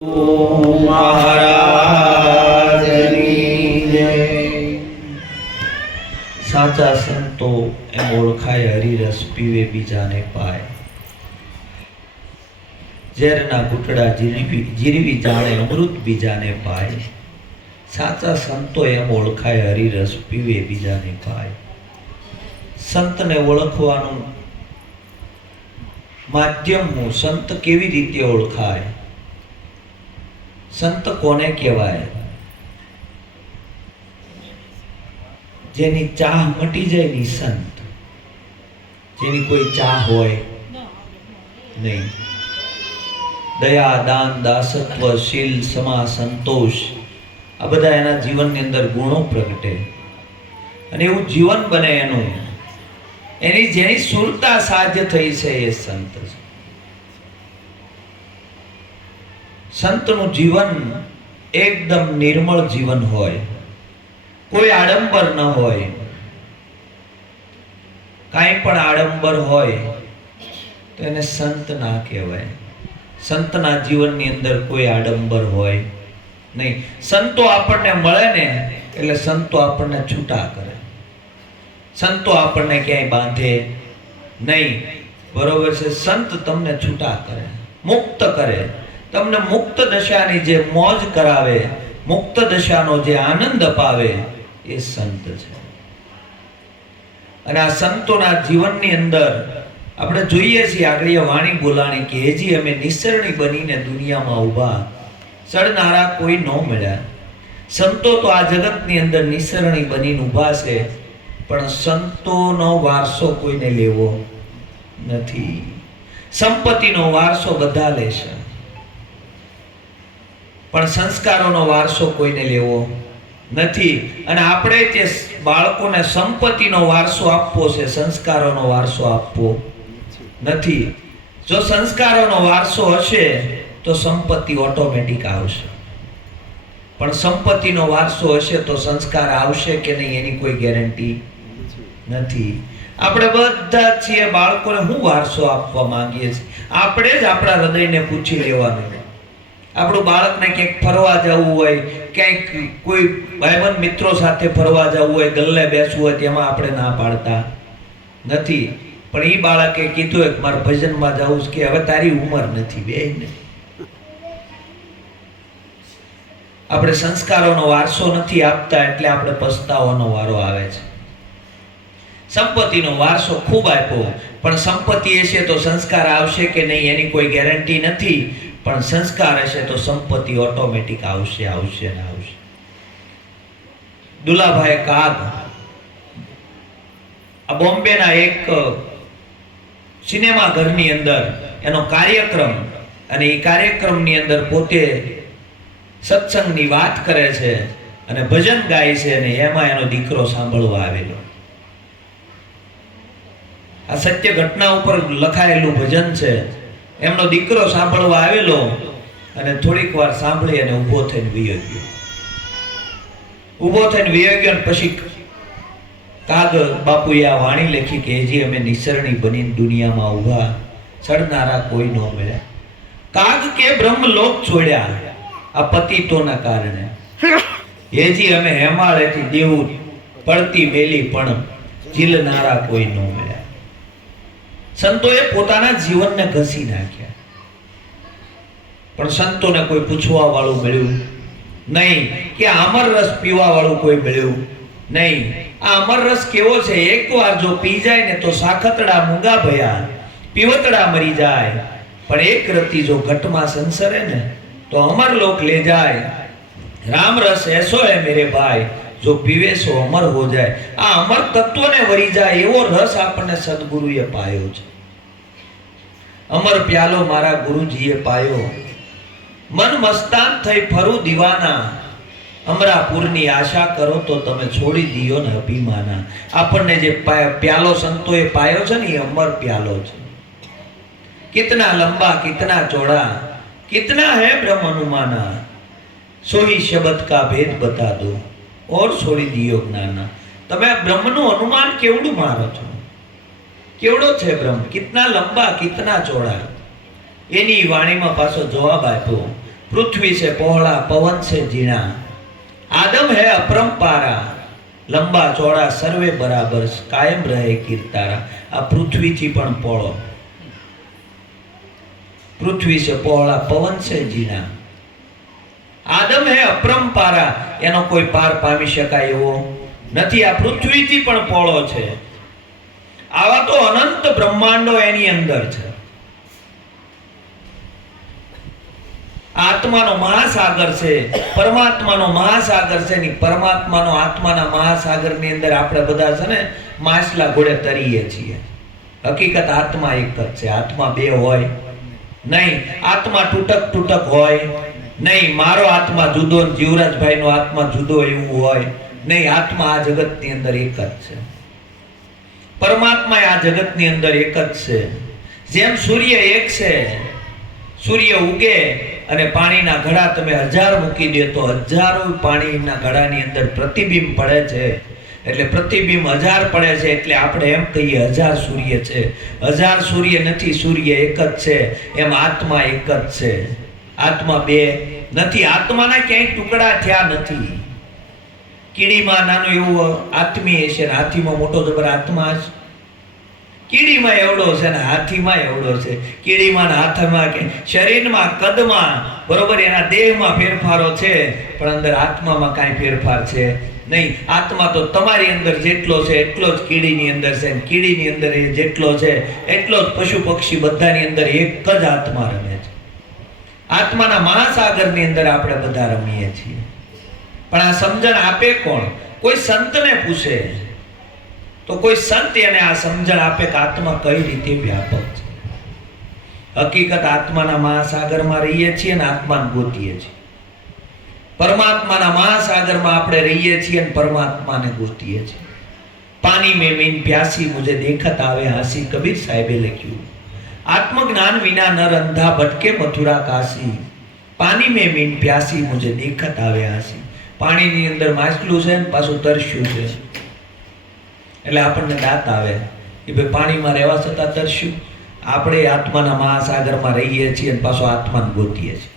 મહારાજની જય। સાચા સંતો એમ ઓળખાય, હરિરસ પીવે બીજાને પાય। ઝેરના ઘૂંટડા જીરવી જાણે અમૃત બીજાને પાય। સાચા સંતો એમ ઓળખાય, હરિરસ પીવે બીજાને પાય। સંતને ઓળખવાનું માધ્યમ હું, સંત કેવી રીતે ઓળખાય? સંત કોને કહેવાય? જેની ચાહ મટી જાય ની સંત, જેની કોઈ ચાહ હોય નહીં। દયા, દાન, દાસત્વ, શીલ, સમા, સંતોષ, આ બધા એના જીવનની અંદર ગુણો પ્રગટે અને એવું જીવન બને એનું, એની જેની સુરતા સાધ્ય થઈ છે એ સંત છે। સંતનું જીવન એકદમ નિર્મળ જીવન હોય, કોઈ આડંબર ન હોય। કાંઈ પણ આડંબર હોય તો એને સંત ના કહેવાય। સંતના જીવનની અંદર કોઈ આડંબર હોય નહીં। સંતો આપણને મળે ને એટલે સંતો આપણને છૂટા કરે, સંતો આપણને ક્યાંય બાંધે નહીં, બરોબર છે? સંત તમને છૂટા કરે, મુક્ત કરે, તમને મુક્ત દશાની જે મોજ કરાવે, મુક્ત દશાનો જે આનંદ અપાવે એ સંત છે। અને આ સંતોના જીવનની અંદર આપણે જોઈએ છીએ, આગળ વાણી બોલાણી કે હેજી અમે નિસરણી બનીને દુનિયામાં ઊભા, સડનારા કોઈ ન મળ્યા। સંતો તો આ જગતની અંદર નિસરણી બનીને ઊભા છે, પણ સંતોનો વારસો કોઈને લેવો નથી। સંપત્તિનો વારસો બધા લેશે, પણ સંસ્કારોનો વારસો કોઈને લેવો નથી। અને આપણે જે બાળકોને સંપત્તિનો વારસો આપવો છે, સંસ્કારોનો વારસો આપવો નથી। જો સંસ્કારોનો વારસો હશે તો સંપત્તિ ઓટોમેટિક આવશે, પણ સંપત્તિનો વારસો હશે તો સંસ્કાર આવશે કે નહીં એની કોઈ ગેરંટી નથી। આપણે બધા છીએ બાળકોને શું વારસો આપવા માંગીએ છીએ? આપણે જ આપણા હૃદયને પૂછી લેવાનું। આપણું બાળકને ક્યાંક ફરવા જવું હોય, ક્યાંક કોઈ ભાઈબંધ મિત્રો સાથે ફરવા જવું હોય, ગલ્લે બેસવું હોય, તેમાં આપણે ના પાડતા નથી, પણ એ બાળકે કીધું કે મારે ભજનમાં જવું છે, કે હવે તારી ઉંમર નથી બેન। આપણે સંસ્કારોનો વારસો નથી આપતા એટલે આપણે પસ્તાવાનો વારો આવે છે। સંપત્તિનો વારસો ખૂબ આપ્યો, પણ સંપત્તિ હશે તો સંસ્કાર આવશે કે નહીં એની કોઈ ગેરંટી નથી, પણ સંસ્કાર હશે તો સંપત્તિ ઓટોમેટિક આવશે, આવશે ને આવશે। દુલાભાઈ કાગ આ બોમ્બેના એક સિનેમા ઘરની અંદર એનો કાર્યક્રમ, અને એ કાર્યક્રમની અંદર પોતે સત્સંગની વાત કરે છે અને ભજન ગાય છે, અને એમાં એનો દીકરો સાંભળવા આવેલો। આ સત્ય ઘટના ઉપર લખાયેલું ભજન છે। એમનો દીકરો સાંભળવા આવેલો અને થોડીક વાર સાંભળી અને ઊભો થઈને વયો ગયો। ઊભો થઈને વયો ગયો અને પછી કાગ બાપુએ આ વાણી લખી કે હજી અમે નિસરણી બનીને દુનિયામાં ઊભા, સડનારા કોઈ ન મળ્યા। કાગ કે બ્રહ્મલોક છોડ્યા આ પતિતોના કારણે, હેજી અમે હેમાળેથી દેવું પડતી મેલી, પણ ઝીલનારા કોઈ ન મળ્યા। સંતોએ પોતાના જીવનને ઘસી નાખ્યા, પણ સંતોને કોઈ પૂછવા વાળું મળ્યું નહીં, કે અમર રસ પીવા વાળું કોઈ મળ્યું નહીં। આ અમર રસ કેવો છે? એકવાર જો પી જાય ને તો સાખતડા મૂંગા ભયા, પીવતડા મરી જાય, પણ એક રતી જો ઘટમાં સંસરે ને તો અમર લોક ले जाए। राम रस ऐसो है मेरे भाई, जो पीवे सो अमर हो जाए। આ અમર તત્વને વરી જાય એવો રસ આપણને સદગુરુએ પાયો છે। અમર પ્યાલો મારા ગુરુજીએ પાયો, મન મસ્તાન થઈ ફરું દીવાના, અમરાપુરની આશા કરો તો તમે છોડી દિયો ને અભિમાના। આપણને જે પ્યાલો સંતોએ પાયો છે ને એ અમર પ્યાલો છે। કિતના લંબા કિતના ચોડા, कितना है ब्रह्म अनुमाना, सोही शब्द का भेद बता दो और छोड़ी दियो ज्ञाना। તમે બ્રહ્મનું અનુમાન કેવડું મારો છો? કેવડો છે બ્રહ્મ? કિતના લંબા કિતના ચોડા, એની વાણીમાં પાછો જવાબ આપ્યો पृथ्वी से पહોળा पवन से जीना, आदम है अपरंपारा, लंबा चौड़ा सर्वे बराबर, कायम रहे कीर्तारा। आ पृथ्वी थी पण पહોળો, पृथ्वी से पહોળા पवन से जीना, आदम है अपरंपारा, એનો કોઈ પાર પામી શકાય એવો નથી। આ પૃથ્વીથી પણ પહોળો છે। આવા તો અનંત બ્રહ્માંડો એની અંદર છે। આત્માનો મહાસાગર છે, પરમાત્માનો મહાસાગર છે ની પરમાત્માનો આત્માના મહાસાગરની અંદર આપણે બધા છે ને માછલા ઘોડે તરીએ છીએ। હકીકત આત્મા એક જ છે, આત્મા બે હોય નહીં, આત્મા તૂટક હોય નહીં, મારો આત્મા જુદો ને જીવરાજભાઈનો આત્મા જુદો એવું હોય નહીં। આત્મા આ જગતની અંદર એક જ છે, પરમાત્મા આ જગતની અંદર એક જ છે। જેમ સૂર્ય એક છે, સૂર્ય ઉગે અને પાણીના ઘડા તમે 1000 મૂકી દે તો હજારો પાણીના ઘડાની અંદર પ્રતિબિંબ પડે છે, એટલે પ્રતિબિંબ 1000 પડે છે, એટલે આપણે એમ કહીએ 1000 સૂર્ય છે। 1000 સૂર્ય નથી, સૂર્ય એક જ છે। એમ આત્મા એક જ છે, આત્મા બે નથી। આત્માના ક્યાંય ટુકડા થયા નથી। કીડીમાં નાનું એવું આત્મી છે ને હાથીમાં મોટો જબર આત્મા છે। કીડીમાં એવડો છે ને હાથીમાં એવડો છે। કીડીમાં હાથમાં કે શરીરમાં કદમાં બરોબર એના દેહમાં ફેરફારો છે, પણ અંદર આત્મામાં કાંઈ ફેરફાર છે નહીં। આત્મા તો તમારી અંદર જેટલો છે એટલો જ કીડીની અંદર છે, કીડીની અંદર એ જેટલો છે એટલો જ પશુ પક્ષી બધાની અંદર એક જ આત્મા રમે છે। આત્માના મહાસાગરની અંદર આપણે બધા રમીએ છીએ, પણ આ સમજણ આપે કોણ? કોઈ સંતને પૂછે તો કોઈ સંત એને આ સમજણ આપે કે આત્મા કઈ રીતે વ્યાપક છે। હકીકત આત્માના મહાસાગરમાં રહીએ છીએ અને આત્માને ગોતીએ છીએ। પરમાત્માના મહાસાગરમાં આપણે રહીએ છીએ અને પરમાત્માને ગોતીએ છીએ। પાણી મેં મીન પ્યાસી મુझे देखत आवे हासी, कबीर साहेबे લખ્યું। आत्मज्ञान विना नर अंधा भटके मथुरा काशी, पानी में मीन प्यासी मुझे देखत आवे हासी। પાણીની અંદર માછલું છે ને પાછું તરસ્યું છે, એટલે આપણને દાંત આવે કે ભાઈ પાણીમાં રહેવા છતાં તરસ્યું। આપણે આત્માના મહાસાગરમાં રહીએ છીએ અને પાછો આત્માને ગોતીએ છીએ।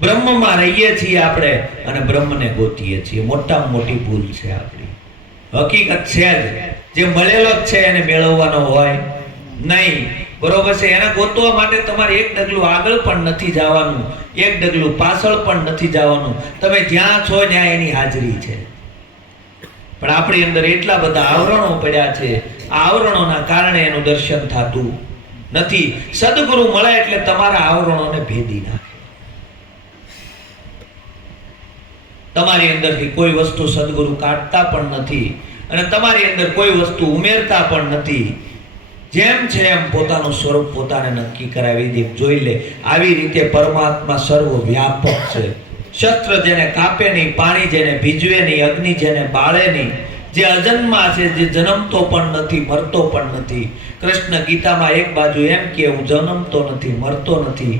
બ્રહ્મમાં રહીએ છીએ આપણે અને બ્રહ્મને ગોતીએ છીએ। મોટામાં મોટી ભૂલ છે આપણી। હકીકત છે જ, જે મળેલો જ છે એને મેળવવાનો હોય નહીં, બરોબર છે। એને ગોતવા માટે તમારે એક ડગલું આગળ પણ નથી જવાનું, એક ડગલું પાછળ પણ નથી જવાનું। તમે જ્યાં છો ત્યાં એની હાજરી છે, પણ આપણી અંદર એટલા બધા આવરણો પડ્યા છે, આવરણોના કારણે એનું દર્શન થતું નથી। સદગુરુ મળે એટલે તમારા આવરણોને ભેદી નાખે। તમારી અંદરથી કોઈ વસ્તુ સદગુરુ કાઢતા પણ નથી અને તમારી અંદર કોઈ વસ્તુ ઉમેરતા પણ નથી। જેમ છે એમ પોતાનું સ્વરૂપ પોતાને નક્કી કરાવી દે, જોઈ લે। આવી રીતે પરમાત્મા સર્વ વ્યાપક છે। શસ્ત્ર જેને કાપે નહીં, પાણી જેને ભીજવે નહીં, અગ્નિ જેને બાળે નહીં, જે અજન્મા છે, જે જન્મતો પણ નથી, મરતો પણ નથી। કૃષ્ણ ગીતામાં એક બાજુ એમ કે હું જન્મતો નથી, મરતો નથી।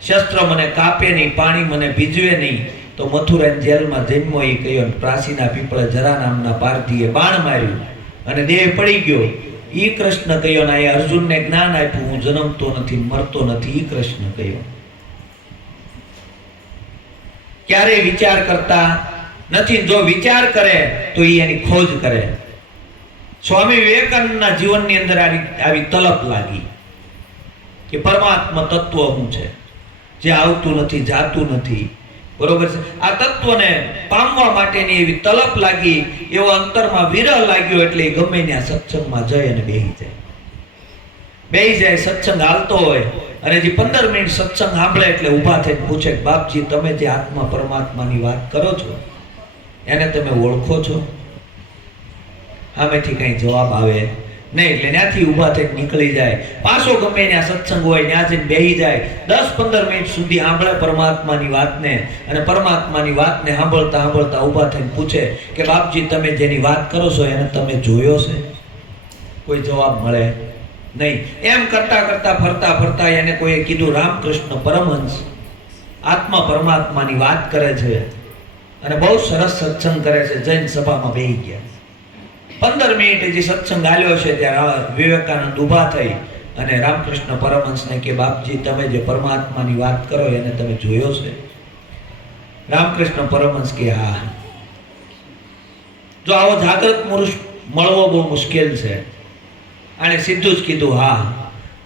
શસ્ત્ર મને કાપે નહીં, પાણી મને ભીજવે નહીં, તો મથુરા જેલમાં જન્મો એ કહ્યો, પ્રાચીના પીપળે જરા નામના પારધીએ બાણ માર્યું અને દેહ પડી ગયો। ઈ કૃષ્ણ કહ્યો ને એ અર્જુનને જ્ઞાન આપ્યું, હું જન્મતો નથી, મરતો નથી, ઈ કૃષ્ણ કહ્યો। ક્યારેય વિચાર કરતા નથી, જો વિચાર કરે તો એ એની ખોજ કરે। સ્વામી વિવેકાનંદના જીવનની અંદર આવી તલપ લાગી કે પરમાત્મા તત્વ શું છે, જે આવતું નથી, જાતું નથી, બરોબર છે। આ તત્વને પામવા માટેની એવી તલપ લાગી, એવો અંતરમાં વિરહ લાગ્યો, એટલે ગમે ત્યાં સત્સંગમાં જઈ અને બેહી જાય। સત્સંગ હાલતો હોય અને જે 15 મિનિટ સત્સંગ સાંભળે એટલે ઊભા થઈને પૂછે, બાપજી તમે જે આત્મા પરમાત્માની વાત કરો છો એને તમે ઓળખો છો? આમેથી કઈ જવાબ આવે નહીં, એટલે ત્યાંથી ઊભા થઈને નીકળી જાય। પાછો ગમે ત્યાં સત્સંગ હોય ત્યાં જઈને બેહી જાય। 10-15 મિનિટ સુધી સાંભળે પરમાત્માની વાતને, અને પરમાત્માની વાતને સાંભળતા સાંભળતા ઊભા થઈને પૂછે કે બાપજી તમે જેની વાત કરો છો એને તમે જોયો છે? કોઈ જવાબ મળે નહીં। એમ કરતા કરતા ફરતા ફરતા એને કોઈએ કીધું રામકૃષ્ણ પરમહંસ આત્મા પરમાત્માની વાત કરે છે અને બહુ સરસ સત્સંગ કરે છે। જૈન સભામાં બેહી ગયા। 15 મિનિટ જે સત્સંગ આલ્યો છે ત્યારે વિવેકાનંદ ઊભા થઈ અને રામકૃષ્ણ પરમહંસને કે બાપજી તમે જે પરમાત્માની વાત કરો એને તમે જોયો છે? રામકૃષ્ણ પરમહંસ કે હા. જો આવો જાગૃત પુરુષ મળવો બહુ મુશ્કેલ છે. આને સીધું જ કીધું હા.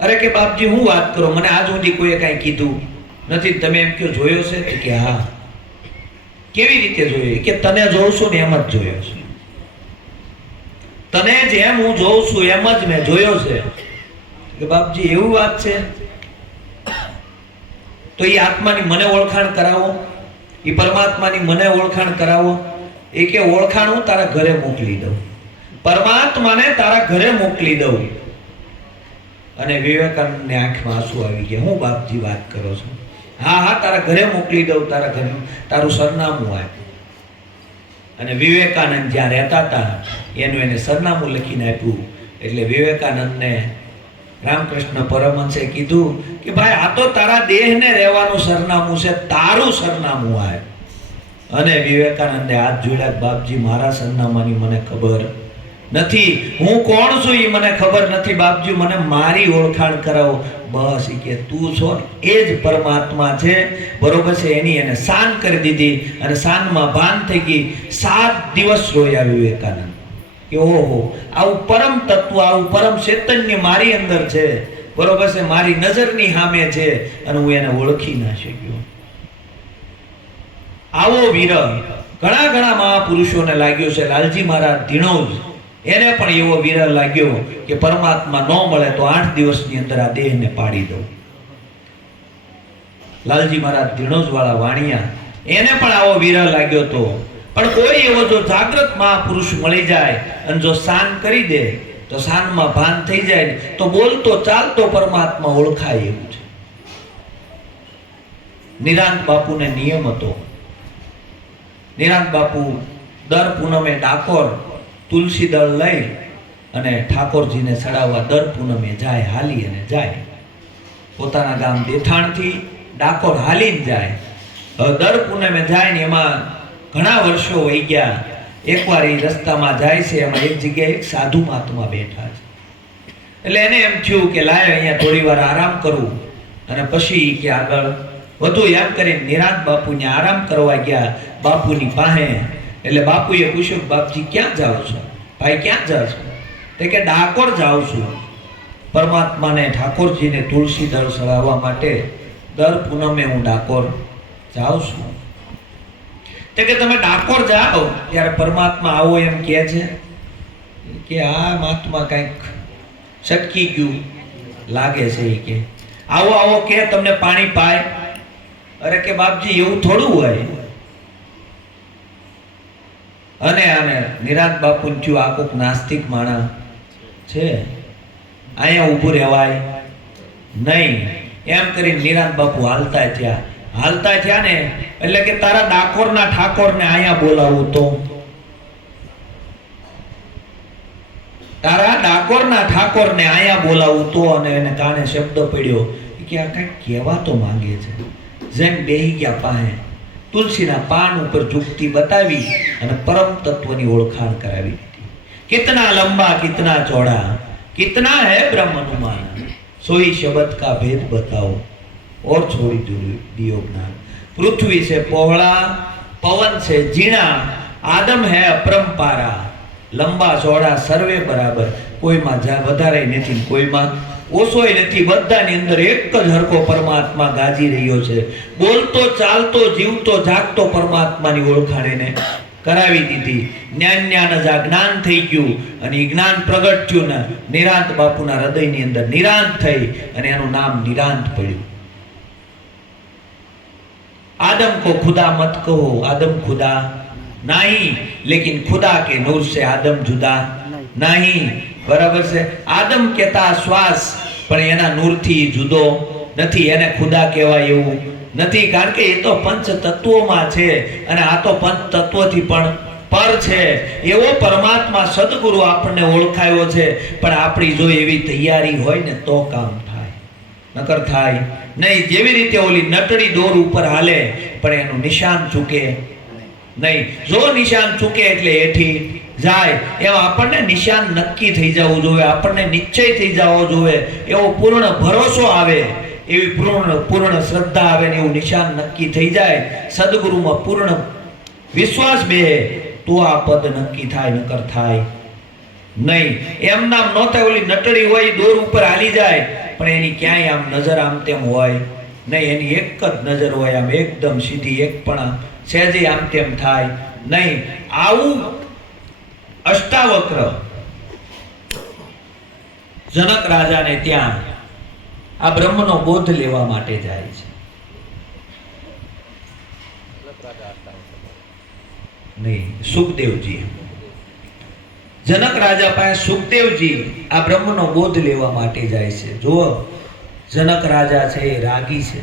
અરે કે બાપજી હું વાત કરો, મને આજ સુધી કોઈએ કાંઈ કીધું નથી, તમે એમ કહો જોયો છે? કે હા. કેવી રીતે જોયો? કે તને જોઉં છું ને એમ જ જોયો છે. તને જેમ હું જોઉં છું એમ જ મેં જોયો છે. કે બાપજી એવું વાત છે? તો એ આત્માની મને ઓળખાણ કરાવો, એ પરમાત્માની મને ઓળખાણ કરાવો. એ કે ઓળખાણ હું તારા ઘરે મોકલી દઉં, પરમાત્માને તારા ઘરે મોકલી દઉં. અને વિવેકાનંદની આંખમાં આંસુ આવી ગયા. હું બાપજી વાત કરો છો? હા હા તારા ઘરે મોકલી દઉં, તારા ઘરે તારું સરનામું આપ. અને વિવેકાનંદ જ્યાં રહેતા હતા એનું એને સરનામું લખીને આપ્યું. એટલે વિવેકાનંદને રામકૃષ્ણ પરમહંસે કીધું કે ભાઈ આ તો તારા દેહને રહેવાનું સરનામું છે, તારું સરનામું આપ. અને વિવેકાનંદે હાથ જોડ્યા, બાપજી મારા સરનામાની મને ખબર નથી, હું કોણ છું એ મને ખબર નથી, બાપજી મને મારી ઓળખાણ કરાવો. બસ એ કે તું છો એ જ પરમાત્મા છે, બરોબર છે. એની એને શાન કરી દીધી અને શાનમાં ભાન થઈ ગઈ. 7 દિવસ રોયા વિવેકાનંદ કે ઓહો આવું પરમ તત્વ, આવું પરમ ચૈતન્ય મારી અંદર છે, બરોબર છે, મારી નજરની સામે છે અને હું એને ઓળખી ના શક્યો. આવો વિરહ ઘણા ઘણા મહાપુરુષોને લાગ્યો છે. લાલજી મહારાજ ધીણોજ એને પણ એવો વિરહ લાગ્યો કે પરમાત્મા ન મળે તો 8 દિવસની અંદર આ દેહને પાડી દઉં. લાલજી મહારાજ ધીણોજ વાળા વાણિયા એને પણ આવો વિરહ લાગ્યો તો. પણ કોઈ એવો જો જાગૃત મહાપુરુષ મળી જાય અને જો શાન કરી દે તો શાનમાં ભાન થઈ જાય તો બોલતો ચાલતો પરમાત્મા ઓળખાય એવું છે. નિરાંત બાપુને નિયમ હતો. નિરાંત બાપુ દર પૂનમે ડાકોર તુલસી દળ લઈ અને ઠાકોરજીને ચડાવવા દર પૂનમે જાય, હાલી અને જાય. પોતાના ગામ દેથાણથી ડાકોર હાલીને જાય. હવે દર પૂનમે જાય ને એમાં ઘણા વર્ષો વહી ગયા. એકવાર એ રસ્તામાં જાય છે, એમાં એક જગ્યાએ એક સાધુ મહાત્મા બેઠા છે. એટલે એને એમ થયું કે લાય અહીંયા થોડી વાર આરામ કરું અને પછી કે આગળ વધુ. એમ કરીને નિરાંત બાપુને આરામ કરવા ગયા બાપુની પાસે. એટલે બાપુએ પૂછ્યું બાપજી ક્યાં જાઓ છો? ભાઈ ક્યાં જાઓ છો? તો કે ડાકોર જાઉં છું, પરમાત્માને ઠાકોરજીને તુલસી દળ ચડાવવા માટે દર પૂનમે હું ડાકોર જાઉં છું. તો કે તમે ડાકોર જાઓ ત્યારે પરમાત્મા આવો એમ કહે છે કે આ મહાત્મા કંઈક સટકી ગયું લાગે છે. એ કે આવો આવો કે તમને પાણી પાય. અરે કે બાપજી એવું થોડું હોય. અને નિરાંત બાપુને થયું આ કોક નાસ્તિક માણસ છે, અહીંયા ઊભું રહેવાય નહીં. એમ કરીને નિરાંત બાપુ હાલતા થયા ને એટલે કે તારા ડાકોરના ઠાકોરને અહીંયા બોલાવું તો, તારા ડાકોરના ઠાકોરને અહીંયા બોલાવું તો. અને એને કાને શબ્દ પડ્યો કે આ કંઈક કહેવા તો માંગે છે. જેમ બેહી ગયા પાસે તુલસીના પાન ઉપર ઝુકતી બતાવી અને પરમ તત્વની ઓળખાણ કરાવી દીધી. કિતના લંબા કિતના ચોડા, कितना है ब्रह्म अनुमान, सोई शब्द का भेद बताओ और छोड़ी दियो ज्ञान. पृथ्वी से पौड़ा, पवन से जीना, आदम है अपरंपारा, लंबा चौड़ा सर्वे बराबर. कोईમાં વધારે નથી, કોઈમાં ઓછોય નથી, બધાની અંદર એક જ હરકો પરમાત્મા ગાજી રહ્યો છે. બોલતો ચાલતો જીવતો જાગતો પરમાત્માની ઓળખાણ એને કરાવી દીધી. જ્ઞાન જ આ જ્ઞાન થઈ ગયું અને એ જ્ઞાન પ્રગટ થયું ને નિરાંત બાપુના હૃદયની અંદર નિરાંત થઈ અને એનું નામ નિરાંત પડ્યું. आदम को खुदा मत कहो, आदम खुदा नहीं, लेकिन खुदा के नूर से आदम जुदा नहीं. बराबर से आदम कहता श्वास પણ એના નૂરથી જુદો નથી, એને ખુદા કહેવાય એવું નથી. કારણ કે એ તો પંચ તત્વોમાં છે અને આ તો પંચ તત્વથી પણ પર છે. એવો પરમાત્મા સદગુરુ આપણને ઓળખાયો છે. પણ આપણી જો એવી તૈયારી હોય ને તો કામ થાય, નકર થાય નહીં. જેવી રીતે ઓલી નટડી દોર ઉપર હાલે પણ એનું નિશાન ચૂકે નહીં. જો નિશાન ચૂકે એટલે એથી જાય એમ આપણને નિશાન નક્કી થઈ જવું જોઈએ, આપણને નિશ્ચય થઈ જવો જોઈએ, એવો પૂર્ણ ભરોસો આવે, એવી પૂર્ણ શ્રદ્ધા આવે ને એવું નિશાન નક્કી થઈ જાય, સદગુરુમાં પૂર્ણ વિશ્વાસ બેહે તો આ પદ નક્કી થાય, નકર થાય નહીં. એમ નામ ન થાય. ઓલી નટડી હોય દોર ઉપર હાલી જાય પણ એની ક્યાંય આમ નજર આમ તેમ હોય નહીં, એની એક જ નજર હોય આમ એકદમ સીધી, એક પણ સહેજે આમ તેમ થાય નહીં. આવું અષ્ટાવક્ર જનક રાજાને ત્યાં આ બ્રહ્મનો બોધ લેવા માટે જાય છે. નહીં, સુખદેવજી, જનક રાજા પાસે સુખદેવજી આ બ્રહ્મનો બોધ લેવા માટે જાય છે. જુઓ, જનક રાજા છે એ રાગી છે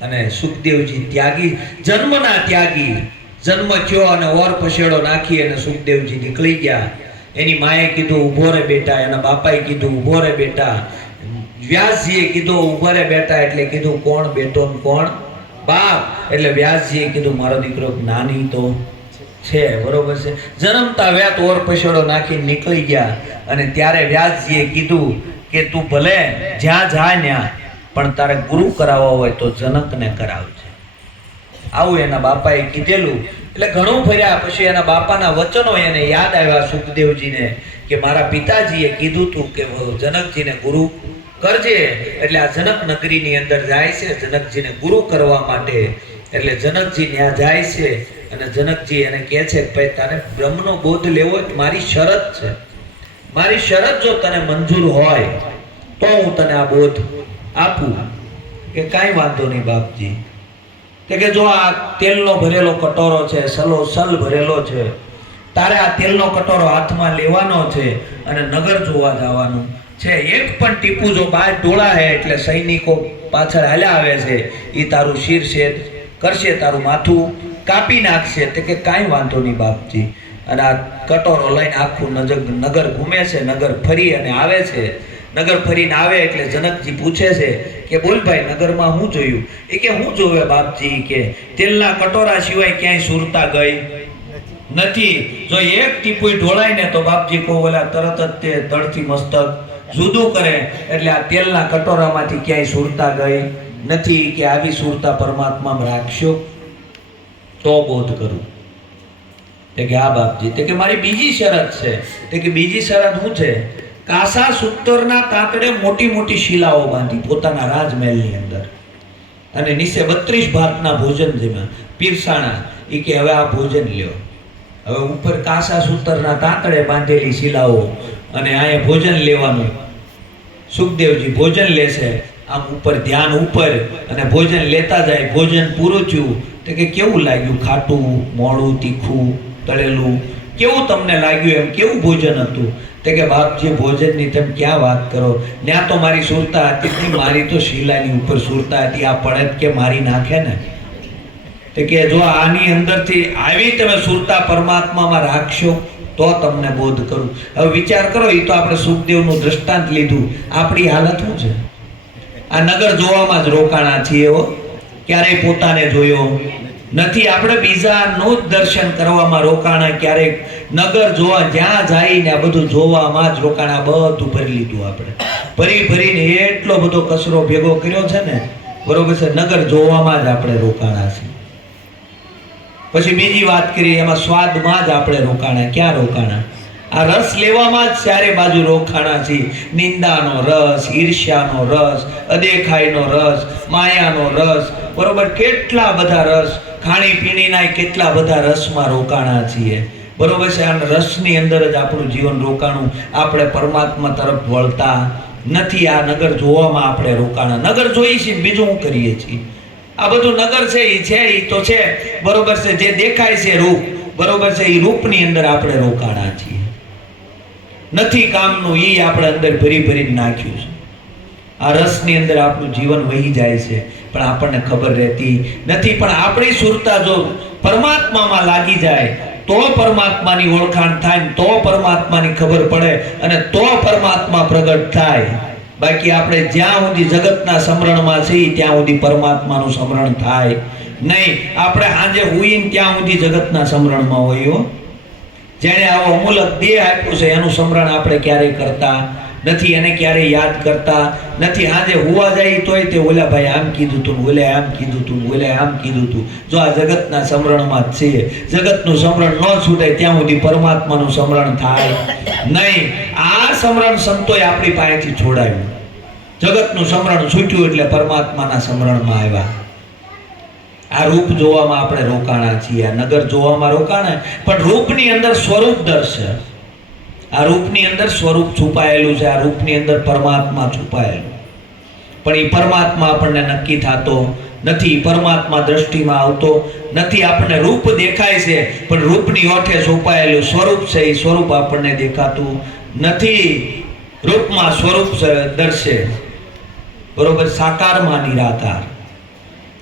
અને સુખદેવજી ત્યાગી, જન્મના ત્યાગી. જન્મ થયો અને ઓર પછેડો નાખી અને સુખદેવજી નીકળી ગયા. એની માએ કીધું ઊભો રે બેટા, એના બાપાએ કીધું ઊભો રે બેટા, વ્યાસજીએ કીધું ઊભો રે બેટા, એટલે કીધું કોણ બેટો ને કોણ બાપ. એટલે વ્યાસજીએ કીધું મારો દીકરો જ્ઞાની તો છે, બરોબર છે. જન્મતા વ્યાત ઓર પછેડો નાખી નીકળી ગયા અને ત્યારે વ્યાસજીએ કીધું કે તું ભલે જ્યાં જાય ત્યાં પણ તારે ગુરુ કરાવવો હોય તો જનકને કરાવજે. આવું એના બાપાએ કીધેલું. એટલે ઘણું ફર્યા પછી એના બાપાના વચનો એને યાદ આવ્યા સુખદેવજીને કે મારા પિતાજીએ કીધું તું કે જનકજીને ગુરુ કરજે. એટલે આ જનક નગરીની અંદર જાય છે જનકજીને ગુરુ કરવા માટે. એટલે જનકજી ત્યાં જાય છે અને જનકજી એને કહે છે કે ભાઈ તારે બ્રહ્મનો બોધ લેવો જ મારી શરત છે, મારી શરત જો તને મંજૂર હોય તો હું તને આ બોધ આપું. કે કાંઈ વાંધો નહીં બાપજી. કે જો આ તેલનો ભરેલો કટોરો છે, સલ ભરેલો છે, તારે આ તેલનો કટોરો હાથમાં લેવાનો છે અને નગર જોવા જવાનું છે. એક પણ ટીપું જો બહાર ડોળાય એટલે સૈનિકો પાછળ હાલ્યા આવે છે, એ તારું શિર શેદ કરશે, તારું માથું કાપી નાખશે. તે કે કાંઈ વાંધો નહીં બાપજી. અને આ કટોરો લઈને આખું નગર ઘૂમે છે, નગર ફરી અને આવે છે. નગર ફરીને આવે એટલે જનકજી પૂછે છે કે બોલ ભાઈ નગરમાં હું જોયું? એ કે હું જોવે બાપજી, કે તેલના કટોરા સિવાય ક્યાંય સુરતા ગઈ નથી. જો એક ટીપુઈ ઢોળાય ને તો બાપજી કહો ઓલા તરત જ તે તળથી મસ્તક જુદું કરે. એટલે આ તેલના કટોરામાંથી ક્યાંય સુરતા ગઈ નથી. કે આવી સુરતા પરમાત્મામાં રાખશો તો બોધ કરું. તે કે હા બાપજી. તે કે મારી બીજી શરત છે. તે કે બીજી શરત શું છે? કાસા સૂતરના તાતડે મોટી મોટી શિલાઓ બાંધી પોતાના રાજમહેલની અંદર અને નીચે 32 ભાતના ભોજન જેમાં પીરસાણા. એ કે હવે આ ભોજન લ્યો. હવે ઉપર કાસા સૂતરના તાતડે બાંધેલી શિલાઓ અને અહીંયા ભોજન લેવાનું. સુખદેવજી ભોજન લેશે, આમ ઉપર ધ્યાન ઉપર અને ભોજન લેતા જાય. ભોજન પૂરું થયું. તો કે કેવું લાગ્યું? ખાટું, મોડું, તીખું, તળેલું, કેવું તમને લાગ્યું? એમ કેવું ભોજન હતું? તે કે બાપજી ભોજનની તમે ક્યાં વાત કરો? ત્યાં તો મારી સુરતા હતી, મારી તો શિલાની ઉપર સુરતા હતી. આ પડે કે મારી નાખે ને. તે કે જો આની અંદરથી આવી તમે સુરતા પરમાત્મામાં રાખશો તો તમને બોધ કરું. હવે વિચાર કરો, એ તો આપણે સુખદેવનું દ્રષ્ટાંત લીધું. આપણી હાલત શું છે? આ નગર જોવામાં જ રોકાણા છીએ. ક્યારેય પોતાને જોયો નથી. આપણે બીજાનું જ દર્શન કરવામાં રોકાણા. ક્યારેક નગર જોવા જ્યાં જઈને આ બધું જોવામાં જ રોકાણા. બધું ભરી લીધું આપણે, ભરીને એટલો બધો કચરો ભેગો કર્યો છે ને, બરોબર છે. નગર જોવામાં જ આપણે રોકાણા છે. પછી બીજી વાત કરીએ, એમાં સ્વાદમાં જ આપણે રોકાણા. ક્યાં રોકાણા? આ રસ લેવામાં જ ચારે બાજુ રોકાણા છે. નિંદાનો રસ, ઈર્ષ્યાનો રસ, અદેખાઈનો રસ, માયાનો રસ, બરોબર. કેટલા બધા રસ, ખાણીપીણીના કેટલા બધા રસમાં રોકાણા છીએ, બરોબર છે. આ રસની અંદર જ આપણું જીવન રોકાણું. આપણે પરમાત્મા તરફ વળતા નથી. આ નગર જોવામાં આપણે રોકાણા. નગર જોઈએ છીએ, બીજું શું કરીએ છીએ? આ બધું નગર છે એ તો છે, બરોબર છે. જે દેખાય છે રૂપ, બરોબર છે, એ રૂપની અંદર આપણે રોકાણા છીએ. નથી કામનું એ આપણે અંદર ભરી નાખ્યું છે. આ રસની અંદર આપણું જીવન વહી જાય છે પણ આપણને ખબર રહેતી નથી. પણ આપણી સુરતા જો પરમાત્મામાં લાગી જાય તો પરમાત્માની ઓળખાણ થાય, તો પરમાત્માની ખબર પડે અને તો પરમાત્મા પ્રગટ થાય. બાકી આપણે જ્યાં સુધી જગતના સમરણમાં છીએ ત્યાં સુધી પરમાત્માનું સમરણ થાય નહીં. આપણે સાંજે હોઈને ત્યાં સુધી જગતના સમરણમાં હોઈએ. જેણે આવો અમૂલક દેહ આપ્યો છે એનું સ્મરણ આપણે ક્યારેય કરતા નથી, એને ક્યારેય યાદ કરતા નથી. આજે હુવા જાય તોય તે ઓલા ભાઈ આમ કીધું તું, ઓલે આમ કીધું તું, ઓલે આમ કીધું તું. જો આ જગતના સ્મરણમાં જ છે. જગતનું સ્મરણ ન છૂટે ત્યાં સુધી પરમાત્માનું સ્મરણ થાય નહીં. આ સ્મરણ સંતોએ આપણી પાસેથી છોડાવ્યું. જગતનું સ્મરણ છૂટ્યું એટલે પરમાત્માના સ્મરણમાં આવ્યા. આ રૂપ જોવામાં આપણે રોકાણા છીએ, આ નગર જોવામાં રોકાણા, પણ રૂપની અંદર સ્વરૂપ દર્શન. આ રૂપની અંદર સ્વરૂપ છુપાયેલું છે, આ રૂપની અંદર પરમાત્મા છુપાયેલું. પણ એ પરમાત્મા આપણને નક્કી થતો નથી, પરમાત્મા દ્રષ્ટિમાં આવતો નથી. આપણને રૂપ દેખાય છે પણ રૂપની ઓઠે છુપાયેલું સ્વરૂપ છે એ સ્વરૂપ આપણને દેખાતું નથી. રૂપમાં સ્વરૂપ દર્શે, બરોબર, સાકારમાં નિરાકાર.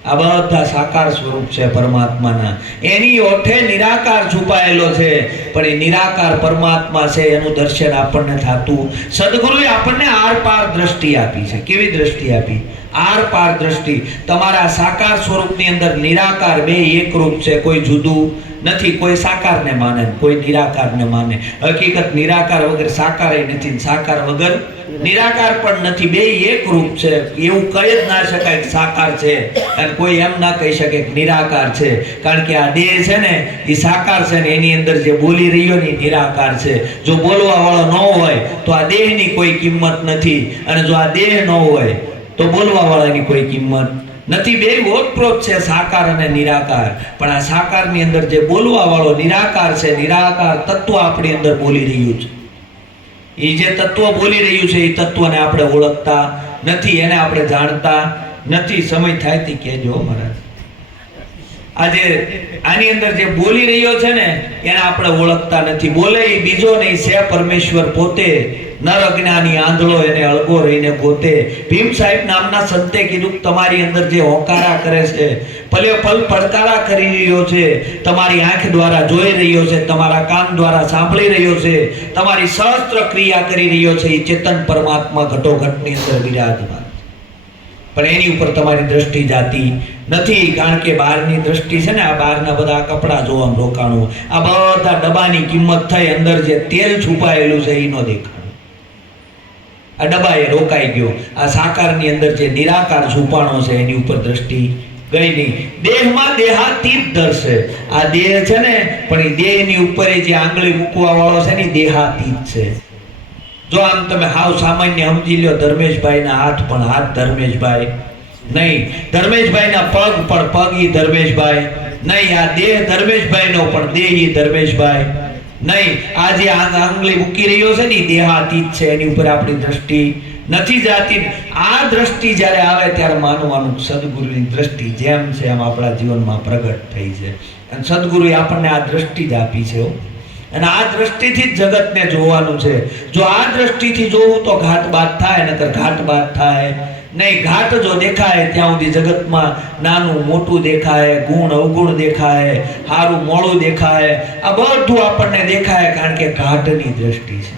આ બધા સાકાર સ્વરૂપ છે પરમાત્માના. એની ઓઠે નિરાકાર છુપાયેલો છે, પણ એ નિરાકાર પરમાત્મા છે એનું દર્શન આપણને થતું. સદગુરુએ આપણને આર પાર દ્રષ્ટિ આપી છે. કેવી દ્રષ્ટિ આપી? આર પાર દ્રષ્ટિ. તમારા સાકાર સ્વરૂપની અંદર નિરાકાર બે એક રૂપ છે, કોઈ જુદું નથી. કોઈ સાકારને માને, કોઈ નિરાકારને માને. હકીકત નિરાકાર વગર સાકાર નથી, સાકાર વગર નિરાકાર પણ નથી. બે એક રૂપ છે. એવું કહી જ ના શકાય કે સાકાર છે અને કોઈ એમ ના કહી શકે કે નિરાકાર છે, કારણ કે આ દેહ છે ને એ સાકાર છે ને એની અંદર જે બોલી રહ્યો ને એ નિરાકાર છે. જો બોલવા વાળો ન હોય તો આ દેહની કોઈ કિંમત નથી, અને જો આ દેહ ન હોય તો બોલવા વાળાની કોઈ કિંમત નથી. બે ઓતપ્રોત છે, સાકાર અને નિરાકાર. પણ આ સાકારની અંદર જે બોલવા વાળો નિરાકાર છે, નિરાકાર તત્વ આપણી અંદર બોલી રહ્યું છે. એ જે તત્વ બોલી રહ્યું છે એ તત્વને આપણે ઓળખતા નથી, એને આપણે જાણતા નથી. સમય થાય તે કહેજો મહારાજ. આજે આની અંદર જે બોલી રહ્યો છે ને એને આપણે ઓળખતા નથી. બોલે એ બીજો નહીં, છે પરમેશ્વર પોતે. નર અજ્ઞાની આંધળો એને અળગો રહીને ગોતે. ભીમ સાહેબ નામના સંતે કીધું, તમારી અંદર જે હોંકારા કરે છે, પલ પડકારા કરી રહ્યો છે, તમારી આંખ દ્વારા જોઈ રહ્યો છે, તમારા કાન દ્વારા સાંભળી રહ્યો છે, તમારી સહસ્ત્ર ક્રિયા કરી રહ્યો છે, એ ચેતન પરમાત્મા ઘટોઘટની અંદર વિરાજમાન. પણ એની ઉપર તમારી દ્રષ્ટિ જાતી નથી, કારણ કે બહારની દ્રષ્ટિ છે ને, આ બહારના બધા કપડાં જોવામાં રોકાણું, આ બધા ડબ્બાની કિંમત થઈ, અંદર જે તેલ છુપાયેલું છે એ નો દેખાય. આ ડબ્બા એ રોકાઈ ગયો. આ સાકારની અંદર જે નિરાકાર છુપાણો છે એની ઉપર દ્રષ્ટિ ગઈ નહીં. દેહમાં દેહાતીત દર્શે. આ દેહ છે ને, પણ એ દેહની ઉપર જે આંગળી મૂકવા વાળો છે ને દેહાતીત છે. જો આમ તમે હાવ સામાન્ય સમજી લ્યો, ધર્મેશભાઈના હાથ પણ હાથ ધર્મેશભાઈ નહીં, ધર્મેશભાઈના પગ પણ પગ ઈ ધર્મેશભાઈ નહીં, આ દેહ ધર્મેશભાઈનો પણ દેહ ઈ ધર્મેશભાઈ નહીં. આ જે આંગળી મૂકી રહ્યો છે ને દેહાતીત છે, એની ઉપર આપણી દ્રષ્ટિ નથી જાતી. આ દ્રષ્ટિ જ્યારે આવે ત્યારે માનવાનું સદગુરુની દ્રષ્ટિ જેમ છે એમ આપણા જીવનમાં પ્રગટ થઈ છે. અને સદગુરુએ આપણને આ દ્રષ્ટિ જ આપી છે, અને આ દ્રષ્ટિથી જ જગતને જોવાનું છે. જો આ દ્રષ્ટિથી જોવું તો ઘાટ બાદ થાય, નકર ઘાટ બાદ થાય નહીં. ઘાટ જો દેખાય ત્યાં સુધી જગતમાં નાનું મોટું દેખાય, ગુણ અવગુણ દેખાય, સારું મોડું દેખાય, આ બધું આપણને દેખાય, કારણ કે ઘાટની દ્રષ્ટિ છે.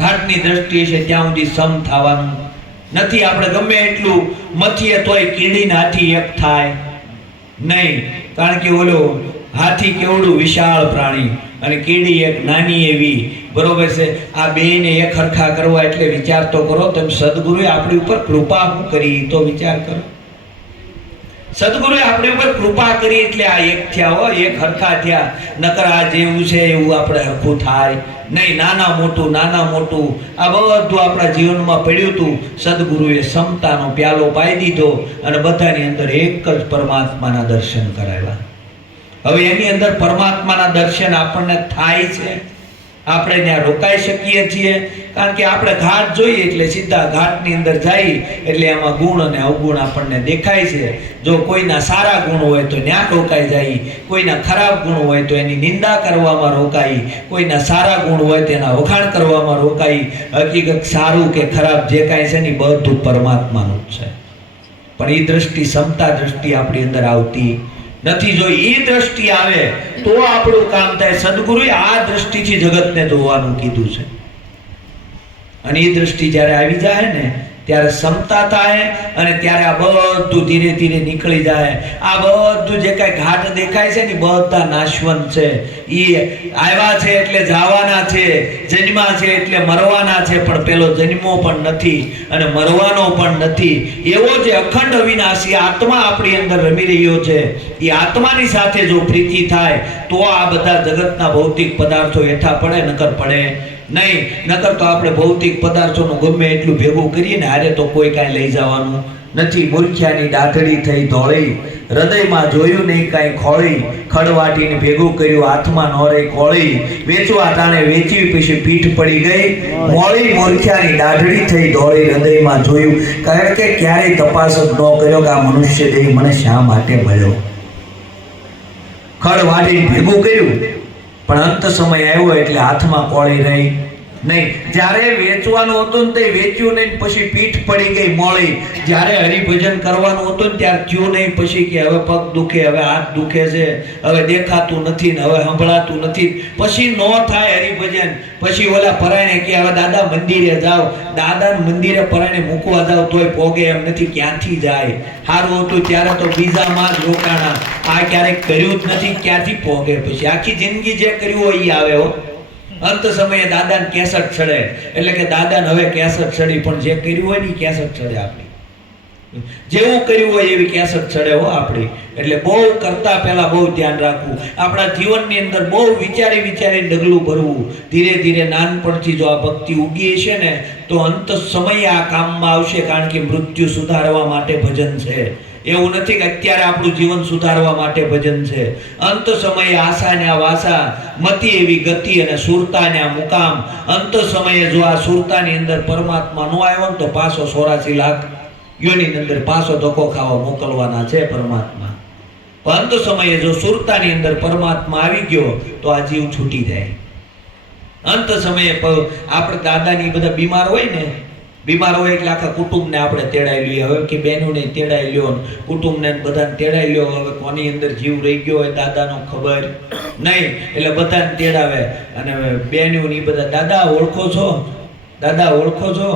ઘાટની દ્રષ્ટિ છે ત્યાં સુધી સમ થવાનું નથી. આપણે ગમે એટલું મથીએ તોય કીડીના હાથી એક થાય નહીં, કારણ કે ઓલો હાથી કેવડું વિશાળ પ્રાણી અને કીડી એક નાની એવી, બરોબર છે. આ બેને એક હરખા કરવા એટલે વિચાર તો કરો. તેમ સદગુરુએ આપણી ઉપર કૃપા કરી તો વિચાર કરો. સદગુરુએ આપણી ઉપર કૃપા કરી એટલે આ એક થયા હો, એક હરખા થયા. નકર આ જેવું છે એવું આપણે હરખું થાય નહીં. નાના મોટું આ બધું આપણા જીવનમાં પડ્યું હતું. સદગુરુએ સમતાનો પ્યાલો પાઈ દીધો અને બધાની અંદર એક જ પરમાત્માના દર્શન કરાવ્યા. હવે એની અંદર પરમાત્માના દર્શન આપણને થાય છે, આપણે ત્યાં રોકાઈ શકીએ છીએ, કારણ કે આપણે ઘાટ જોઈએ એટલે સીધા ઘાટની અંદર જઈ એટલે એમાં ગુણ અને અવગુણ આપણને દેખાય છે. જો કોઈના સારા ગુણ હોય તો ત્યાં રોકાઈ જાય, કોઈના ખરાબ ગુણ હોય તો એની નિંદા કરવામાં રોકાઈ, કોઈના સારા ગુણ હોય તો એના વખાણ કરવામાં રોકાઈ. હકીકત સારું કે ખરાબ જે કાંઈ છે ને બધું પરમાત્માનું જ છે. પણ એ દ્રષ્ટિ, સમતા દ્રષ્ટિ આપણી અંદર આવતી નથી. જો એ દ્રષ્ટિ આવે તો આપણું કામ થાય. સદગુરુએ આ દ્રષ્ટિથી જગતને જોવાનું કીધું છે, અને એ દ્રષ્ટિ જ્યારે આવી જાય ને ત્યારે ક્ષમતા થાય અને ત્યારે આ બધું ધીરે ધીરે નીકળી જાય. આ બધું જે કઈ ઘાટ દેખાય છે ને બધા નાશવંત છે. એ આવ્યા છે એટલે જવાના છે, જન્મા છે એટલે મરવાના છે, પણ પેલો જન્મો પણ નથી અને મરવાનો પણ નથી. એવો જે અખંડ અવિનાશી આત્મા આપણી અંદર રમી રહ્યો છે, એ આત્માની સાથે જો પ્રીતિ થાય તો આ બધા જગતના ભૌતિક પદાર્થો હેઠા પડે, નકર પડે નહીં. નકર તો આપણે ભૌતિક પદાર્થોનું ગમે એટલું ભેગું કરીએ ને હારે તો કોઈ કાંઈ લઈ જવાનું નથી. મૂર્ખ્યાની દાઢડી થઈ ધોળી, હૃદયમાં જોયું નહીં કાંઈ ખોળી, ખડવાટીને ભેગું કર્યું હાથમાં નોરે કોળી, વેચવા તાણે વેચી પછી પીઠ પડી ગઈ મોળી. મૂર્ખ્યાની દાઢડી થઈ ધોળી, હૃદયમાં જોયું, કારણ કે ક્યારેય તપાસ જ ન કર્યો કે આ મનુષ્ય દેહ મને શા માટે મળ્યો. ખડવાટીને ભેગું કર્યું પણ અંત સમય આવ્યો એટલે હાથમાં કોળી રહી નહીં. જ્યારે વેચવાનું હતું ને તે વેચ્યું નહીં, પછી પીઠ પડી ગઈ મોળી. જ્યારે હરિભજન કરવાનું હતું ને ત્યારે થયું નહીં, પછી કે હવે પગ દુખે, હવે હાથ દુખે છે, હવે દેખાતું નથી ને હવે સંભળાતું નથી, પછી નો થાય હરિભજન. પછી ઓલા પરાયણે કે હવે દાદા મંદિરે જાઓ, દાદા મંદિરે પરાયણે મૂકવા જાવ તોય પોગે એમ નથી, ક્યાંથી જાય. સારું હતું ત્યારે તો બીજામાં જ રોકાણા, આ ક્યારેક કર્યું જ નથી, ક્યાંથી પોગે. પછી આખી જિંદગી જે કર્યું હોય એ આવે હો. અંત સમયે દાદાને કેસટ ચડે, એટલે કે દાદાને હવે કેસટ ચડી, પણ જે કર્યું હોય ને કેસટ ચડે આપણી, જેવું કર્યું હોય એવી કેસટ ચડે હો આપણી. એટલે બહુ કરતા પહેલા બહુ ધ્યાન રાખવું. આપણા જીવનની અંદર બહુ વિચારી વિચારી ડગલું ભરવું. ધીરે ધીરે નાનપણથી જો આ ભક્તિ ઉગી છે ને તો અંત સમયે આ કામમાં આવશે, કારણ કે મૃત્યુ સુધારવા માટે ભજન છે. એવું નથી કે અત્યારે આપણું જીવન સુધારવા માટે ભજન છે. અંત સમયે આશા ને આ વાસા, મતિ એવી ગતિ અને સુરતા ને આ મુકામ. અંત સમયે જો આ સુરતાની અંદર પરમાત્મા નો આવ્યો ને તો પાછો 84 લાખ યોની અંદર પાછો ધક્કો ખાવા મોકલવાના છે પરમાત્મા. અંત સમયે જો સુરતાની અંદર પરમાત્મા આવી ગયો તો આ જીવ છૂટી જાય. અંત સમયે આપણે દાદાની બધા બીમાર હોય ને, બીમાર હોય એટલે આખા કુટુંબને આપણે તેડાઈ લઈએ. હવે કે બહેનોને તેડાઈ લ્યો, કુટુંબને બધાને તેડાઈ લ્યો. હવે કોની અંદર જીવ રહી ગયો હોય દાદાનો ખબર નહીં, એટલે બધાને તેડાવે. અને બહેનો ને બધા દાદા ઓળખો છો, દાદા ઓળખો છો.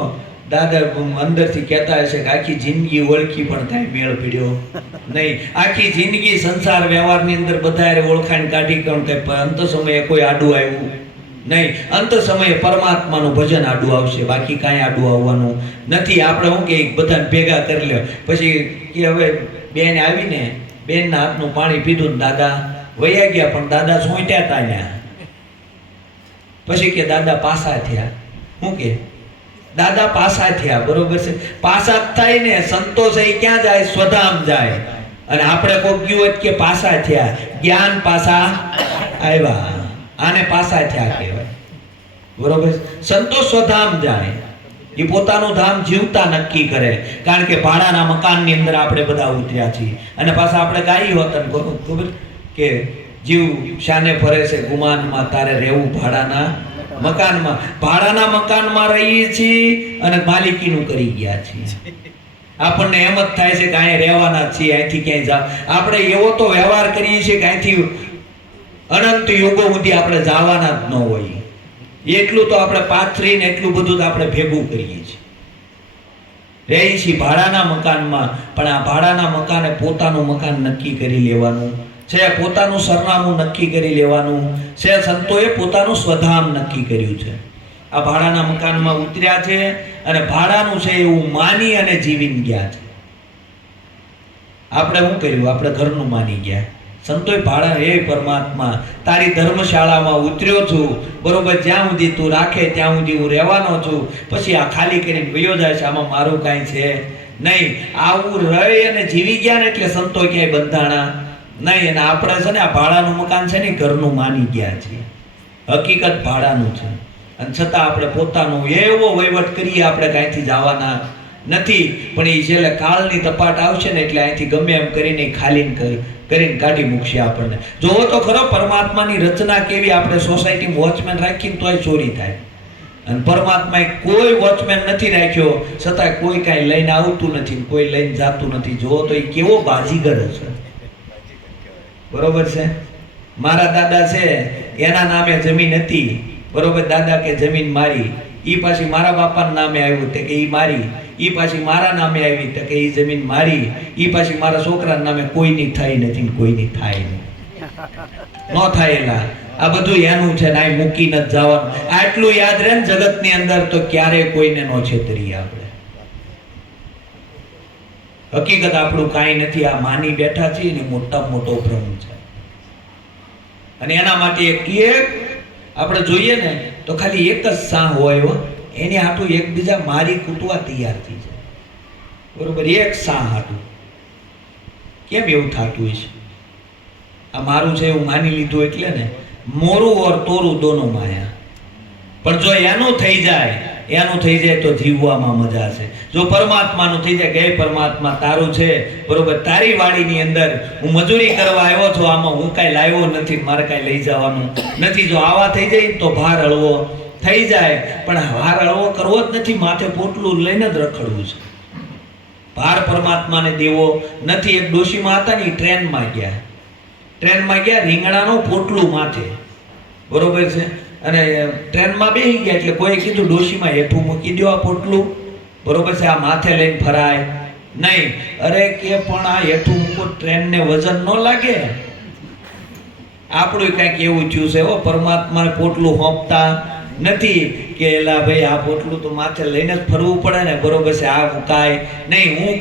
દાદા અંદરથી કહેતા હશે કે આખી જિંદગી ઓળખી પણ કાંઈ મેળ પડ્યો નહીં. આખી જિંદગી સંસાર વ્યવહારની અંદર બધા ઓળખાણ કાઢી કે અંત સમયે કોઈ આડું આવ્યું નહીં. અંત સમયે પરમાત્માનું ભજન આડું આવશે, બાકી કાંઈ આડું આવવાનું નથી. આપણે શું કે બધાને ભેગા કરી લે. પછી કે હવે બેન આવીને બેનના હાથનું પાણી પીધું ને દાદા વયા ગયા, પણ દાદા સોંટ્યા હતા ને. પછી કે દાદા પાસા થયા. શું કે દાદા પાસા થયા, બરોબર છે. પાસા થાય ને સંતોષ એ ક્યાં જાય? સ્વધામ જાય. અને આપણે કોઈ ગયું હોય કે પાસા થયા, જ્ઞાન પાસા આવ્યા, આને પાસા થયા કહેવાય, બરોબર. સંતોષ સ્વધામ જાય, એ પોતાનું ધામ જીવતા નક્કી કરે. કારણ કે ભાડાના મકાનની અંદર આપણે બધા ઉતર્યા છીએ. અને પાછા આપણે ગાઈ હોત ખબર કે જીવ શાને ફરે છે ગુમાનમાં, તારે રહેવું ભાડાના મકાનમાં. ભાડાના મકાનમાં રહીએ છીએ અને માલિકીનું કરી ગયા છીએ. આપણને એમ જ થાય છે કે અહીંયા રહેવાના છીએ, અહીંથી ક્યાંય જાવ. આપણે એવો તો વ્યવહાર કરીએ છીએ કે અહીંથી અનંત યુગો સુધી આપણે જવાના જ ન હોય. એટલું તો આપણે પાથરીને એટલું બધું તો આપણે ભેગું કરીએ છીએ. રહી છીએ ભાડાના મકાનમાં, પણ આ ભાડાના મકાને પોતાનું મકાન નક્કી કરી લેવાનું છે, પોતાનું સરનામું નક્કી કરી લેવાનું છે. સંતોએ પોતાનું સ્વધામ નક્કી કર્યું છે. આ ભાડાના મકાનમાં ઉતર્યા છે અને ભાડાનું છે એવું માની અને જીવીને ગયા છે. આપણે શું કર્યું? આપણે ઘરનું માની ગયા. સંતોય ભાડા, હે પરમાત્મા તારી ધર્મશાળામાં ઉતર્યો છું, બરોબર, જ્યાં સુધી તું રાખે ત્યાં સુધી હું રહેવાનો છું. પછી આ ખાલી કરીને વયો જાય છે, આમાં મારું કાંઈ છે નહીં. આવું રહી અને જીવી ગયા ને એટલે સંતો ક્યાંય બંધાણા નહીં. અને આપણે છે ને આ ભાડાનું મકાન છે ને ઘરનું માની ગયા છીએ. હકીકત ભાડાનું છે, અને છતાં આપણે પોતાનું એવો વહીવટ કરીએ, આપણે કાંઈથી જવાના નથી. પણ એ છેલ્લે કાળની તપાટ આવશે ને એટલે અહીંથી ગમે એમ કરીને ખાલી કરીને કાઢી મૂકશે આપણને. જોવો તો ખરો પરમાત્માની રચના કેવી. આપણે સોસાયટીમાં વોચમેન રાખીને તોય ચોરી થાય, અને પરમાત્માએ કોઈ વોચમેન નથી રાખ્યો, છતાં કોઈ કાંઈ લઈને આવતું નથી, કોઈ લઈને જાતું નથી. જોવો તો એ કેવો બાજીગર છે, બરોબર છે. મારા દાદા છે, એના નામે જમીન હતી, બરોબર. દાદા કે જમીન મારી, એ પાછી મારા બાપાના નામે આવ્યું તે કે એ મારી. ઈ પાછી મારા નામે આવી તો કે ઈ જમીન મારી, ઈ પાછી મારા છોકરાના નામે કોઈની થઈ નથી ને કોઈની થાય નહીં, ન થાયેલા આ બધું એનું છે ને આ મૂકી નથી જવાનું. આટલું યાદ રહે ને જગતની અંદર તો ક્યારે કોઈને ન છેતરીએ આપણે. હકીકત આપણું કાંઈ નથી, આ માની બેઠા છીએ ને મોટામાં મોટો ભ્રમ છે. અને એના માટે એક આપણે જોઈએ ને તો ખાલી એક જ સાહ હોય, એની હાટું એકબીજા મારી કૂટવા તૈયાર થઈ જાય. બરોબર, એક સાહ હાટું કેમ એવું થતું હશે? આ મારું છે એવું માની લીધું એટલે ને, મોરું ઓર તોરું દોનો માયા. પણ જો એનું થઈ જાય તો જીવવામાં મજા છે. જો પરમાત્માનું થઈ જાય, કે પરમાત્મા તારું છે, બરોબર, તારી વાડીની અંદર હું મજૂરી કરવા આવ્યો છું, આમાં હું કાંઈ લાવ્યો નથી, મારે કાંઈ લઈ જવાનું નથી. જો આવા થઈ જાય તો ભાર હળવો થઈ જાય. પણ ભાર હળવો કરવો જ નથી, માથે પોટલું લઈને જ રખડવું છે. ભાર પરમાત્માને દેવો નથી. એક ડોશીમાં હતા ને, ટ્રેનમાં ગયા રીંગણાનું પોટલું માથે, બરોબર છે, અને ટ્રેનમાં બેસી ગયા એટલે કોઈ કીધું ડોશીમાં હેઠું મૂકી દો આ પોટલું, બરોબર છે, આ માથે લઈને ફરાય નહીં. અરે કે પણ આ હેઠું મૂકો, ટ્રેનને વજન ન લાગે. આપણું કંઈક એવું થયું છે, પરમાત્માને પોટલું હોંપતા નથી કે એલા ભાઈ આ પોટલું તો માથે લઈને જ ફરવું પડે ને, બરોબર છે, આ મુકાય નહીં, હું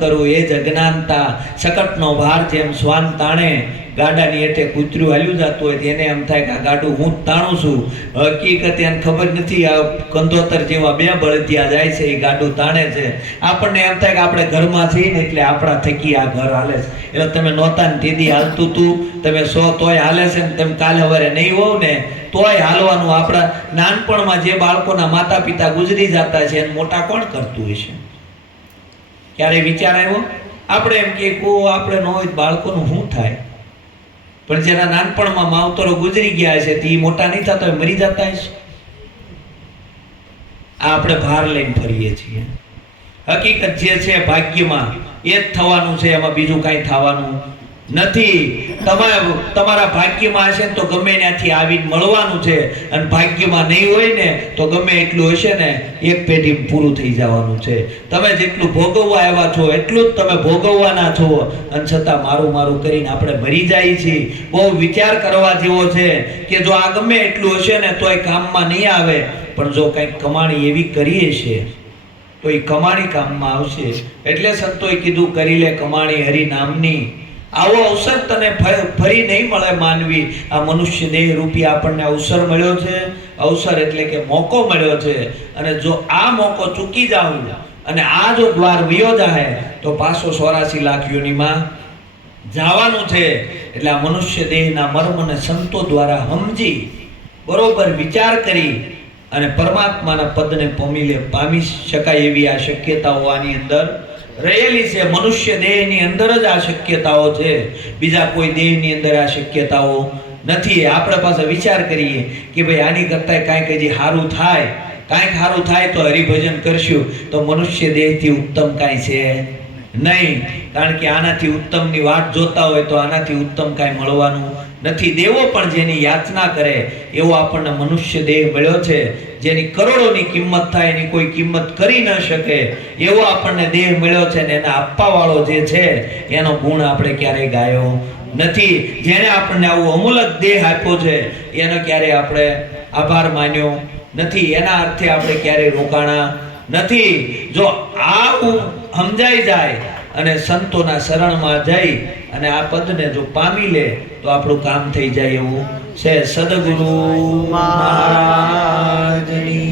કરું એ જ અજ્ઞાનતા. શકટનો ભાર જેમ શ્વાન તાણે, ગાડાની હેઠે કૂતરું હાલ્યું જતું હોય તો એને એમ થાય કે આ ગાડું હું જ તાણું છું. હકીકત એને ખબર નથી, આ કંદોતર જેવા બે બળદિયા જાય છે, એ ગાડું તાણે છે. આપણને એમ થાય કે આપણે ઘરમાં છીએ ને એટલે આપણા થકી આ ઘર હાલે છે. એટલે તમે નહોતા ને તેદી હાલતું તું, તમે તોય હાલે છે ને, તમે કાલે સવારે નહીં હોવ ને તોય હાલવાનું. આપણા નાનપણમાં જે બાળકોના માતા પિતા ગુજરી જતા છે એને મોટા કોણ કરતું હશે? ક્યારે વિચાર આવ્યો? આપણે એમ કે આપણે ન હોય બાળકોનું શું થાય? પણ જેના નાનપણમાં માવતરો ગુજરી ગયા છે તે મોટા નહીં થતા હોય, મરી જતા હશે. આ આપણે ભાર લઈને ફરીએ છીએ. હકીકત જે છે ભાગ્યમાં એ જ થવાનું છે, એમાં બીજું કાંઈ થવાનું નથી. તમારા ભાગ્યમાં હશે ને તો ગમે ત્યાંથી આવીને મળવાનું છે, અને ભાગ્યમાં નહીં હોય ને તો ગમે એટલું હશે ને એક પેઢી પૂરું થઈ જવાનું છે. તમે જેટલું ભોગવવા આવ્યા છો એટલું જ તમે ભોગવવાના છો, અને છતાં મારું કરીને આપણે મરી જાય છીએ. બહુ વિચાર કરવા જેવો છે કે જો આ ગમે એટલું હશે ને તો એ કામમાં નહીં આવે, પણ જો કંઈક કમાણી એવી કરીએ છે તો એ કમાણી કામમાં આવશે. એટલે સંતોએ કીધું, કરી લે કમાણી હરિ નામની. આવો અવસર તને ફરી નહીં મળે માનવી. આ મનુષ્ય દેહ રૂપી આપણને અવસર મળ્યો છે. અવસર એટલે કે મોકો મળ્યો છે, અને જો આ મોકો ચૂકી જાઉં અને આ જો દ્વાર વયો જાય તો પાછો 84 લાખ યોનિમાં જવાનું છે. એટલે આ મનુષ્ય દેહના મર્મને સંતો દ્વારા સમજી, બરોબર વિચાર કરી અને પરમાત્માના પદને પામી શકાય એવી આ શક્યતાઓ આની અંદર રહેલી છે. મનુષ્ય દેહની અંદર જ આ શક્યતાઓ છે, બીજા કોઈ દેહની અંદર આ શક્યતાઓ નથી. આપણે પાસે વિચાર કરીએ કે ભાઈ આની કરતા કાંઈક હજી સારું થાય, કાંઈક સારું થાય તો હરિભજન કરશું, તો મનુષ્ય દેહથી ઉત્તમ કાંઈ છે નહીં. કારણ કે આનાથી ઉત્તમની વાટ જોતા હોય તો આનાથી ઉત્તમ કાંઈ મળવાનું નથી. દેવો પણ જેની યાચના કરે એવો આપણને મનુષ્ય દેહ મળ્યો છે. જેની કરોડોની કિંમત થાય એની કોઈ કિંમત કરી ન શકે એવો આપણને દેહ મળ્યો છે, ને એના આપવા વાળો જે છે એનો ગુણ આપણે ક્યારેય ગાયો નથી. જેને આપણને આવો અમૂલક દેહ આપ્યો છે એનો ક્યારેય આપણે આભાર માન્યો નથી, એના અર્થે આપણે ક્યારેય રોકાણા નથી. જો આ સમજાઈ જાય અને સંતોના શરણમાં જઈ અને આ પદને જો પામી લે તો આપણું કામ થઈ જાય એવું છે. સદગુરુ મહારાજની